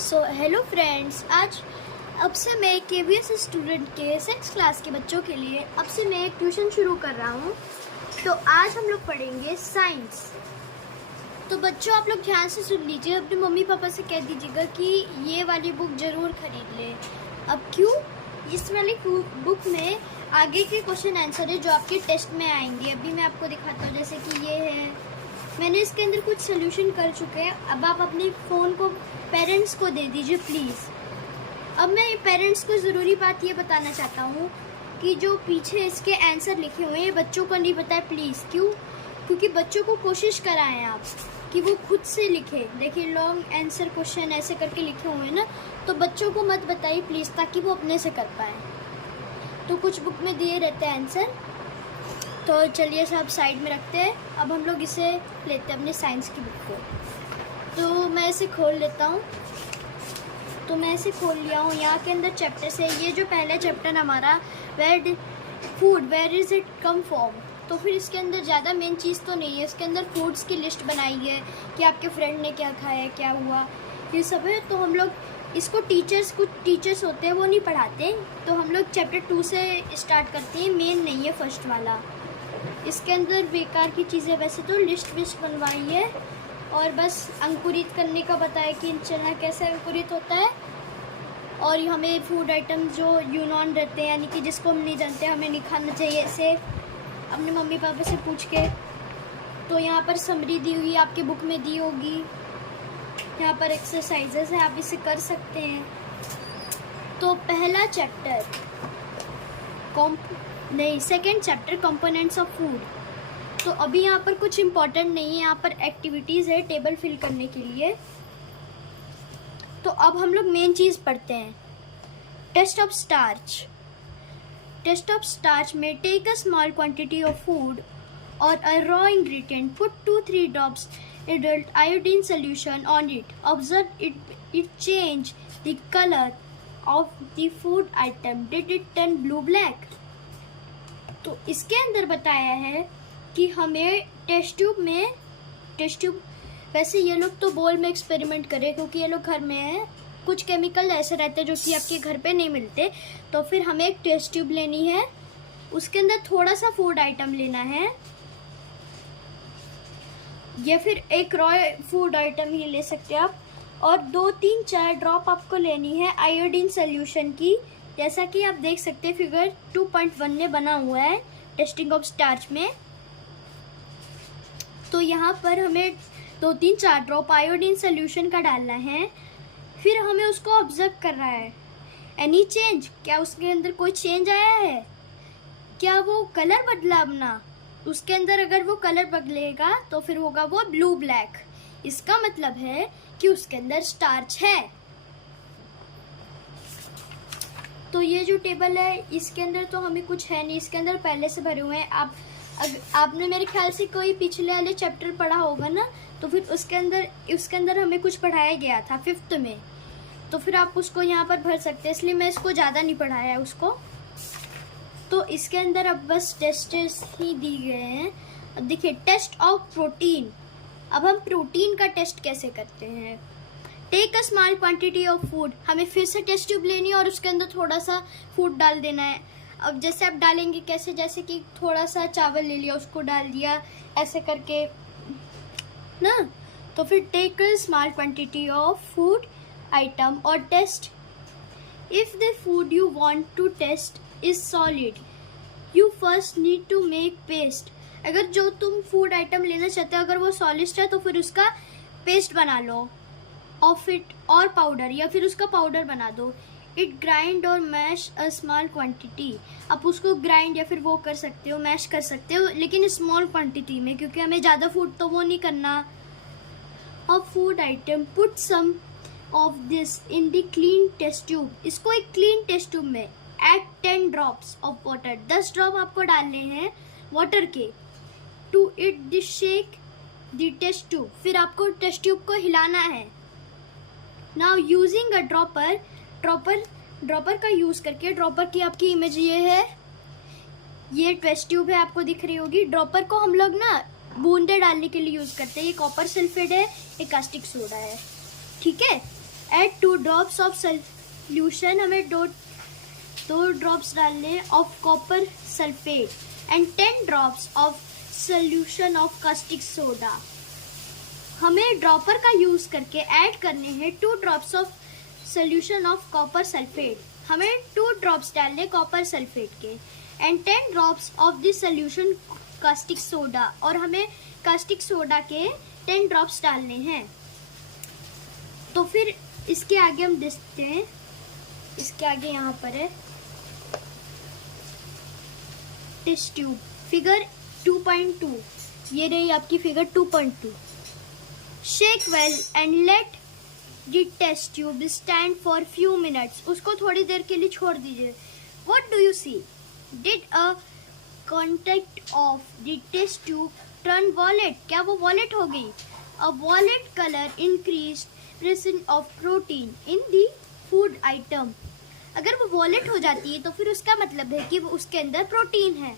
Hello friends, आज अब से मैं केवीएस स्टूडेंट के 6 क्लास के बच्चों के लिए अब से मैं एक ट्यूशन शुरू कर रहा हूँ। तो आज हम लोग पढ़ेंगे साइंस। तो बच्चों, आप लोग ध्यान से सुन लीजिए, अपने मम्मी पापा से कह दीजिएगा कि ये वाली बुक ज़रूर खरीद लें। अब क्यों? इस वाली बुक में आगे के क्वेश्चन आंसर है जो आपके टेस्ट में आएंगे। अभी मैं आपको दिखाता हूँ, जैसे कि ये है, मैंने इसके अंदर कुछ सोल्यूशन कर चुके हैं। अब आप अपने फ़ोन को पेरेंट्स को दे दीजिए प्लीज़। अब मैं पेरेंट्स को ज़रूरी बात ये बताना चाहता हूँ कि जो पीछे इसके आंसर लिखे हुए हैं बच्चों को नहीं पता है प्लीज़। क्यों? क्योंकि बच्चों को कोशिश कराएं आप कि वो खुद से लिखें। देखिए, लॉन्ग आंसर क्वेश्चन ऐसे करके लिखे हुए हैं ना, तो बच्चों को मत बताइए प्लीज़, ताकि वो अपने से कर पाएँ। तो कुछ बुक में दिए रहते हैं आंसर, तो चलिए सब साइड में रखते हैं। अब हम लोग इसे लेते हैं अपने साइंस की बुक को। तो मैं इसे खोल लेता हूँ। तो मैं इसे खोल लिया हूँ। यहाँ के अंदर चैप्टर से ये जो पहला चैप्टर हमारा where is it come from. तो फिर इसके अंदर ज़्यादा मेन चीज़ तो नहीं है। इसके अंदर फूड्स की लिस्ट बनाई है कि आपके फ्रेंड ने क्या खाया, क्या हुआ, ये सब है। तो हम लोग इसको कुछ टीचर्स होते हैं वो नहीं पढ़ाते, तो हम लोग चैप्टर 2 से स्टार्ट करते हैं। मेन नहीं है फर्स्ट वाला। इसके अंदर बेकार की चीज़ें, वैसे तो लिस्ट बनवाई है और बस अंकुरित करने का बताया कि चना कैसे अंकुरित होता है। और हमें फूड आइटम्स जो यूनॉन रहते हैं, यानी कि जिसको हम नहीं जानते, हमें नहीं खाना चाहिए, ऐसे अपने मम्मी पापा से पूछ के। तो यहाँ पर समरी दी हुई आपकी बुक में दी होगी। यहाँ पर एक्सरसाइजेस है, आप इसे कर सकते हैं। तो पहला chapter second chapter components of food. तो अभी यहाँ पर कुछ इम्पोर्टेंट नहीं है, यहाँ पर एक्टिविटीज़ है टेबल फिल करने के लिए। तो अब हम लोग मेन चीज़ पढ़ते हैं, test of starch. Test of starch में take a small quantity of food और a raw ingredient, put 2-3 drops adult iodine solution on it, observe it change the color of the food item, did it turn blue black। तो इसके अंदर बताया है कि हमें test tube वैसे ये लोग तो बोल में एक्सपेरिमेंट करें, क्योंकि ये लोग घर में है। कुछ केमिकल ऐसे रहते हैं जो कि आपके घर पे नहीं मिलते। तो फिर हमें एक टेस्ट ट्यूब लेनी है, उसके अंदर थोड़ा सा फूड आइटम लेना है, या फिर एक रॉ फूड आइटम ही ले सकते हैं आप, और 2-3-4 ड्रॉप आपको लेनी है आयोडीन सोल्यूशन की। जैसा कि आप देख सकते हैं फिगर 2.1 में बना हुआ है टेस्टिंग ऑफ स्टार्च में। तो यहाँ पर हमें 2-3-4 ड्रॉप आयोडीन सोल्यूशन का डालना है। फिर हमें उसको ऑब्जर्व करना है। एनी चेंज, क्या उसके अंदर कोई चेंज आया है, क्या वो कलर बदला अपना। उसके अंदर अगर वो कलर बदलेगा तो फिर होगा वो ब्लू ब्लैक। इसका मतलब है कि उसके अंदर स्टार्च है। तो ये जो टेबल है इसके अंदर तो हमें कुछ है नहीं, इसके अंदर पहले से भरे हुए हैं। आपने मेरे ख्याल से कोई पिछले वाले चैप्टर पढ़ा होगा ना, तो फिर उसके अंदर हमें कुछ पढ़ाया गया था 5th में। तो फिर आप उसको यहाँ पर भर सकते हैं, इसलिए मैं इसको ज़्यादा नहीं पढ़ाया है उसको। तो इसके अंदर अब बस टेस्ट ही दी गए हैं। अब देखिए, टेस्ट ऑफ प्रोटीन। अब हम प्रोटीन का टेस्ट कैसे करते हैं। Take a small quantity of food, हमें फिर से टेस्ट ट्यूब लेनी है और उसके अंदर थोड़ा सा फूड डाल देना है। अब जैसे आप डालेंगे कैसे, जैसे कि थोड़ा सा चावल ले लिया, उसको डाल दिया ऐसे करके ना। तो फिर take a small quantity of food item और test. If the food you want to test is solid, you first need to make paste. अगर जो तुम फूड आइटम लेना चाहते हो अगर वो सॉलिड है तो फिर उसका पेस्ट बना लो, ऑफ इट और पाउडर, या फिर उसका पाउडर बना दो। इट ग्राइंड और मैश अ स्मॉल क्वांटिटी। आप उसको ग्राइंड या फिर वो कर सकते हो, मैश कर सकते हो, लेकिन स्मॉल क्वांटिटी में, क्योंकि हमें ज़्यादा फूड तो वो नहीं करना। Of food item, put some of this in the clean test tube. इसको एक क्लीन टेस्ट ट्यूब में add 10 drops of water, 10 drop आपको डालने हैं वाटर के। To it the shake the test tube, फिर आपको टेस्ट ट्यूब को हिलाना है। नाउ यूजिंग अ ड्रॉपर का यूज करके, ड्रॉपर की आपकी इमेज ये है, ये टेस्ट ट्यूब है, आपको दिख रही होगी। ड्रॉपर को हम लोग ना बूंदे डालने के लिए यूज करते हैं। ये कॉपर सल्फेट है, ये कास्टिक सोडा है, ठीक है। एड 2 ड्रॉप्स ऑफ सोल्यूशन, हमें दो ड्रॉप्स डालने of copper sulphate and 10 drops of solution of caustic soda. हमें ड्रॉपर का यूज करके ऐड करने हैं 2 drops of solution of copper sulphate. हमें 2 ड्रॉप्स डालने कॉपर सल्फेट के and 10 drops of this solution caustic soda, और हमें कास्टिक सोडा के 10 ड्रॉप्स डालने हैं। तो फिर इसके आगे हम देखते हैं, इसके आगे यहाँ पर है टेस्ट ट्यूब फिगर 2.2, ये रही आपकी figure 2.2। Shake well and let the test tube stand for few minutes, उसको थोड़ी देर के लिए छोड़ दीजिए। What do you see? Did a contact of the test tube turn violet, क्या वो वॉलेट हो गई? A violet colour increase presence of protein in the food item, अगर वो वॉलेट हो जाती है तो फिर उसका मतलब है कि वो उसके अंदर प्रोटीन है।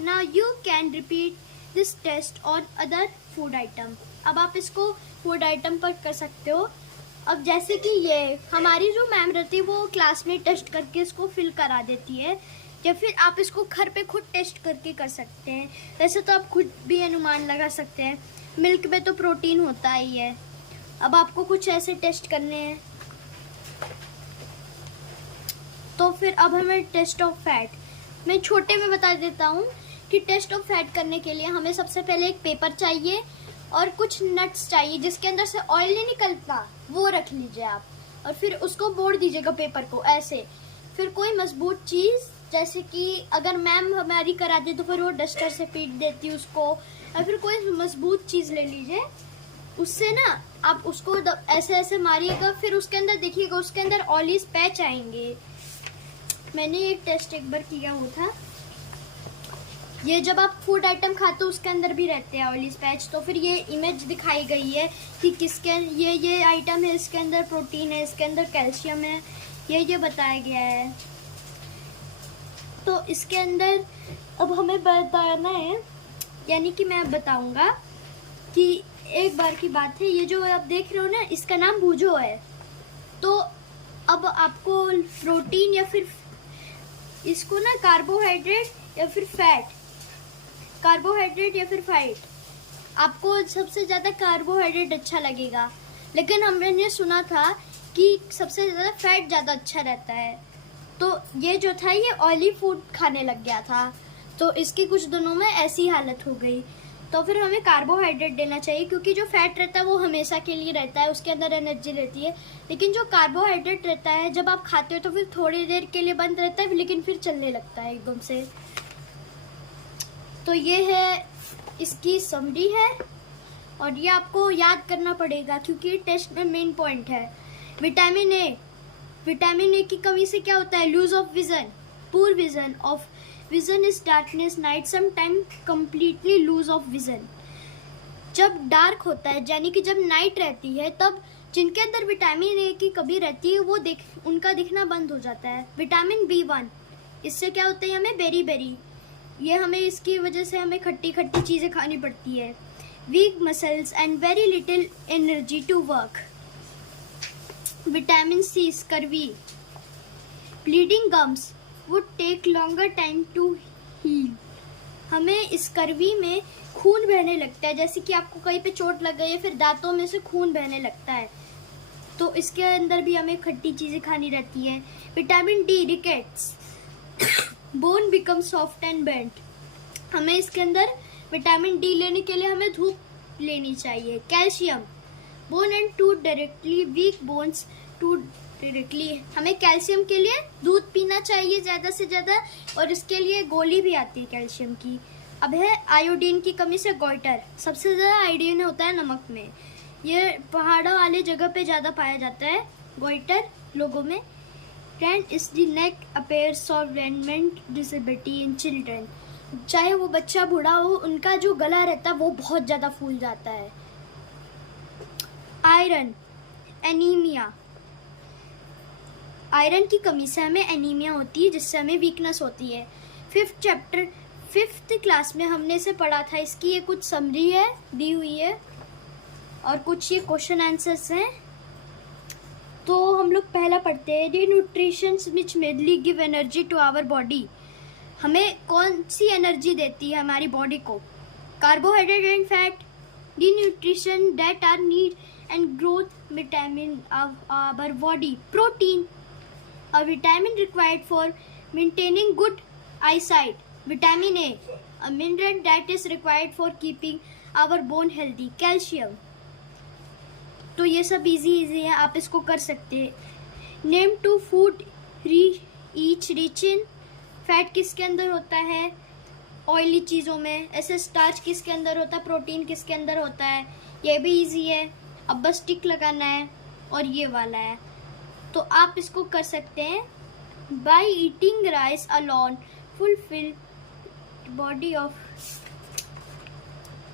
Now you can repeat this test on other food item, अब आप इसको फूड आइटम पर कर सकते हो। अब जैसे कि ये हमारी जो मैम रहती है वो क्लास में टेस्ट करके इसको फिल करा देती है, या फिर आप इसको घर पे खुद टेस्ट करके कर सकते हैं। वैसे तो आप खुद भी अनुमान लगा सकते हैं, मिल्क में तो प्रोटीन होता ही है। अब आपको कुछ ऐसे टेस्ट करने हैं, तो फिर अब हमें टेस्ट ऑफ फैट, मैं छोटे में बता देता हूँ कि टेस्ट ऑफ फैट करने के लिए हमें सबसे पहले एक पेपर चाहिए और कुछ नट्स चाहिए जिसके अंदर से ऑयल नहीं निकलता, वो रख लीजिए आप, और फिर उसको मोड़ दीजिएगा पेपर को ऐसे। फिर कोई मजबूत चीज़, जैसे कि अगर मैम हमारी कराती तो फिर वो डस्टर से पीट देती उसको, या फिर कोई मजबूत चीज़ ले लीजिए, उससे ना आप उसको ऐसे ऐसे मारिएगा, फिर उसके अंदर देखिएगा उसके अंदर ऑयली पैच आएंगे। मैंने ये टेस्ट एक बार किया हुआ था, ये जब आप फूड आइटम खाते हो उसके अंदर भी रहते हैं ऑयली पैच। तो फिर ये इमेज दिखाई गई है कि किसके ये आइटम है, इसके अंदर प्रोटीन है, इसके अंदर कैल्शियम है, ये बताया गया है। तो इसके अंदर अब हमें बताना है, यानी कि मैं बताऊंगा कि एक बार की बात है, ये जो आप देख रहे हो ना इसका नाम भुजो है। तो अब आपको प्रोटीन या फिर इसको ना कार्बोहाइड्रेट या फिर फैट, कार्बोहाइड्रेट या फिर फैट, आपको सबसे ज़्यादा कार्बोहाइड्रेट अच्छा लगेगा, लेकिन हमने सुना था कि सबसे ज़्यादा फैट ज़्यादा अच्छा रहता है। तो ये जो था ये ऑयली फूड खाने लग गया था, तो इसके कुछ दिनों में ऐसी हालत हो गई। तो फिर हमें कार्बोहाइड्रेट देना चाहिए, क्योंकि जो फैट रहता है वो हमेशा के लिए रहता है, उसके अंदर एनर्जी रहती है, लेकिन जो कार्बोहाइड्रेट रहता है जब आप खाते हो तो फिर थोड़ी देर के लिए बंद रहता है, लेकिन फिर चलने लगता है एकदम से। तो ये है इसकी समरी है, और ये आपको याद करना पड़ेगा क्योंकि टेस्ट में मेन पॉइंट है। विटामिन ए की कमी से क्या होता है? Lose of vision, poor vision of vision is darkness night, some time completely lose of vision. जब डार्क होता है यानी कि जब नाइट रहती है, तब जिनके अंदर विटामिन ए की कमी रहती है वो उनका दिखना बंद हो जाता है। विटामिन B1, इससे क्या होता है हमें बेरी, ये हमें इसकी वजह से हमें खट्टी खट्टी चीज़ें खानी पड़ती है। Weak muscles and very little energy to work. Vitamin C, scurvy, bleeding gums would take longer time to heal. हमें स्कर्वी में खून बहने लगता है, जैसे कि आपको कहीं पे चोट लग गई है फिर दांतों में से खून बहने लगता है, तो इसके अंदर भी हमें खट्टी चीज़ें खानी रहती है। Vitamin D, rickets, bone become soft and bent. हमें इसके अंदर विटामिन D लेने के लिए हमें धूप लेनी चाहिए। Calcium, bone and tooth directly, weak bones tooth directly. हमें कैल्शियम के लिए दूध पीना चाहिए ज़्यादा से ज़्यादा, और इसके लिए गोली भी आती है कैल्शियम की। अब है आयोडीन की कमी से गोइटर, सबसे ज़्यादा आयोडीन होता है नमक में, ये पहाड़ों वाले जगह पे ज़्यादा पाया जाता है गोइटर लोगों में। Then is the neck appears solvent disability in children, चाहे वो बच्चा बूढ़ा हो उनका जो गला रहता है वो बहुत ज़्यादा फूल जाता है। आयरन, एनीमिया, आयरन की कमी से हमें एनीमिया होती है जिससे हमें वीकनेस होती है। 5th क्लास में हमने इसे पढ़ा था, इसकी ये कुछ समरी है दी हुई है और कुछ ये क्वेश्चन आंसर्स हैं। तो हम लोग पहला पढ़ते हैं, the nutrition which mainly give energy to our body. हमें कौन सी एनर्जी देती है हमारी बॉडी को? Carbohydrate and fat. The nutrition that are need and growth vitamin of our body. Protein, a vitamin required for maintaining good eyesight. Vitamin A, a mineral that is required for keeping our bone healthy. Calcium. तो ये सब easy है, आप इसको कर सकते हैं। Name two food each rich in fat किसके अंदर होता है? ऑयली चीज़ों में। ऐसे स्टार्च किसके अंदर होता है? प्रोटीन किसके अंदर होता है? ये भी इजी है, अब बस टिक लगाना है। और ये वाला है, तो आप इसको कर सकते हैं। By eating rice alone fulfil body of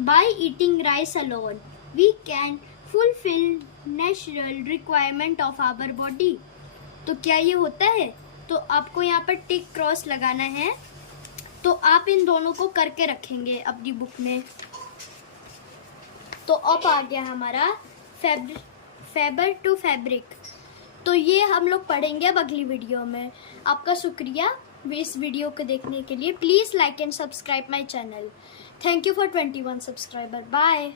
by eating rice alone we can fulfil natural requirement of our body. तो क्या ये होता है? तो आपको यहाँ पर टिक क्रॉस लगाना है। तो आप इन दोनों को करके रखेंगे अपनी बुक में। तो अब आ गया हमारा फैबर टू फैब्रिक। तो ये हम लोग पढ़ेंगे अब अगली वीडियो में। आपका शुक्रिया इस वीडियो को देखने के लिए। Please like and subscribe my channel. Thank you for 21 subscriber. Bye.